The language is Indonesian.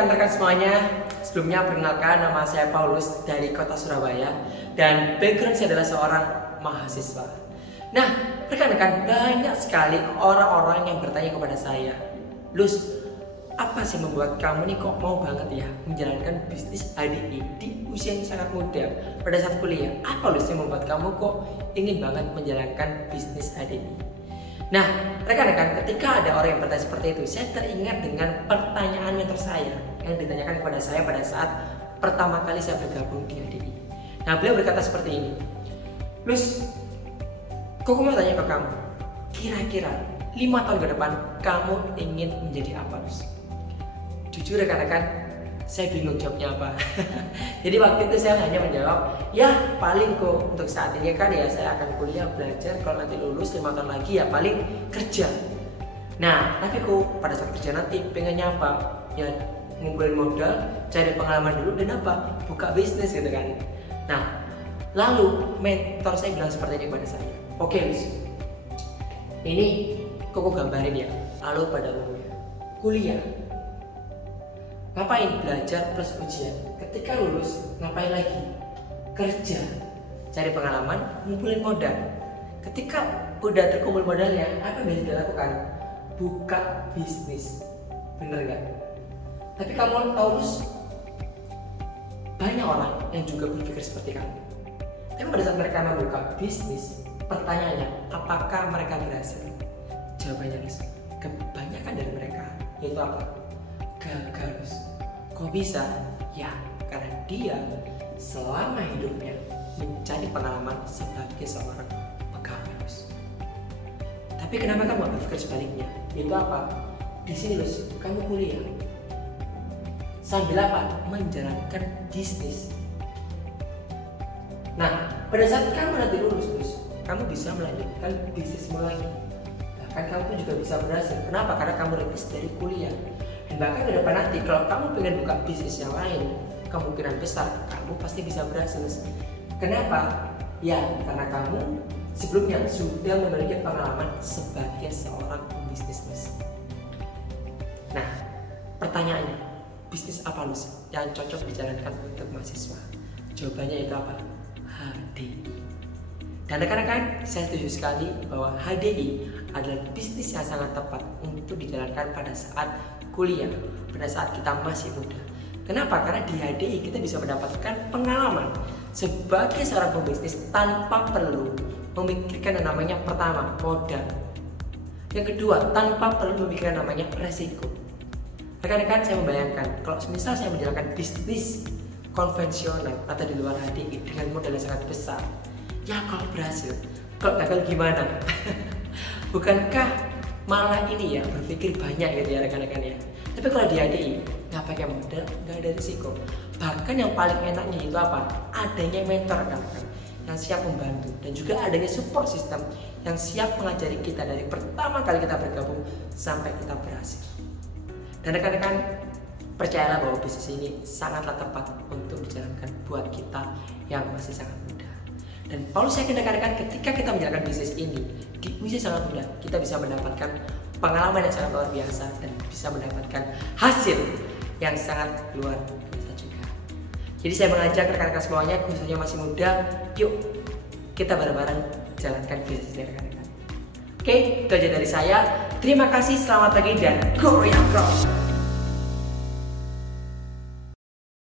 rekan-rekan semuanya, sebelumnya perkenalkan nama saya Paulus dari kota Surabaya dan background saya adalah seorang mahasiswa. Nah, rekan-rekan, banyak sekali orang-orang yang bertanya kepada saya, Lus, apa sih membuat kamu nih kok mau banget ya menjalankan bisnis HDI di usia yang sangat muda pada saat kuliah? Apa Lus yang membuat kamu kok ingin banget menjalankan bisnis HDI? Nah, rekan-rekan, ketika ada orang yang bertanya seperti itu, saya teringat dengan pertanyaan mentor saya yang ditanyakan kepada saya pada saat pertama kali saya bergabung di HDI. Nah, beliau berkata seperti ini, Lus, kok mau tanya ke kamu, kira-kira 5 tahun ke depan kamu ingin menjadi apa, Lus? Jujur rekan-rekan, saya bingung jawabnya apa. Jadi waktu itu saya hanya menjawab, ya paling kok untuk saat ini kan ya saya akan kuliah belajar, kalau nanti lulus 5 tahun lagi ya paling kerja. Nah, tapi kok pada saat kerja nanti pengennya apa? Ya ngumpulin modal, cari pengalaman dulu dan apa? Buka bisnis gitu kan. Nah, lalu mentor saya bilang seperti ini kepada saya. Oke, Lus, ini kok gambarin ya. Lalu pada umumnya kuliah, ngapain? Belajar plus ujian. Ketika lulus, ngapain lagi? Kerja, cari pengalaman, ngumpulin modal. Ketika udah terkumpul modalnya, apa yang bisa dilakukan? Buka bisnis. Bener gak? Tapi kamu tahu, Lus, banyak orang yang juga berpikir seperti kamu. Tapi pada saat mereka membuka bisnis, pertanyaannya, apakah mereka berhasil? Jawabannya, Lus, kebanyakan dari mereka yaitu apa? Gagal. Kok bisa? Ya, karena dia selama hidupnya mencari pengalaman sebagai seorang pegawai. Tapi kenapa kamu gak berpikir sebaliknya? Itu apa? Di sini, Lus, kamu kuliah sambil apa? Menjalankan bisnis. Nah, pada saat kamu nanti lulus, Lus, kamu bisa melanjutkan bisnismu lagi. Bahkan kamu juga bisa berhasil. Kenapa? Karena kamu rintis dari kuliah. Dan bahkan ke depan nanti kalau kamu pengen buka bisnis yang lain, kemungkinan besar kamu pasti bisa berhasil. Kenapa? Ya, karena kamu sebelumnya sudah memiliki pengalaman sebagai seorang pembisnis. Nah, pertanyaannya, bisnis apa, Lus, yang cocok dijalankan untuk mahasiswa? Jawabannya itu apa? HDI. Dan rekan-rekan, saya setuju sekali bahwa HDI adalah bisnis yang sangat tepat untuk dijalankan pada saat kuliah, pada saat kita masih muda. Kenapa? Karena di HDI kita bisa mendapatkan pengalaman sebagai seorang pembisnis tanpa perlu memikirkan yang namanya pertama, modal. Yang kedua, tanpa perlu memikirkan namanya resiko. Rekan-rekan, saya membayangkan kalau misal saya menjalankan bisnis konvensional atau di luar HDI dengan modal yang sangat besar, ya kalau berhasil, kalau gagal gimana? Bukankah malah ini ya berpikir banyak gitu ya rekan-rekan ya. Tapi kalau di HDI nggak pakai modal, nggak ada risiko. Bahkan yang paling enaknya itu apa? Adanya mentor rekan-rekan yang siap membantu dan juga adanya support system yang siap mengajari kita dari pertama kali kita bergabung sampai kita berhasil. Dan rekan-rekan, percayalah bahwa bisnis ini sangatlah tepat untuk dijalankan buat kita yang masih sangat muda. Dan Paulus yakin rekan-rekan, ketika kita menjalankan bisnis ini di usia sangat muda, kita bisa mendapatkan pengalaman yang sangat luar biasa dan bisa mendapatkan hasil yang sangat luar biasa juga. Jadi saya mengajak rekan-rekan semuanya, khususnya masih muda, yuk kita bareng-bareng jalankan bisnis ini rekan-rekan. Oke, itu aja dari saya. Terima kasih, selamat pagi dan go Royal Cross.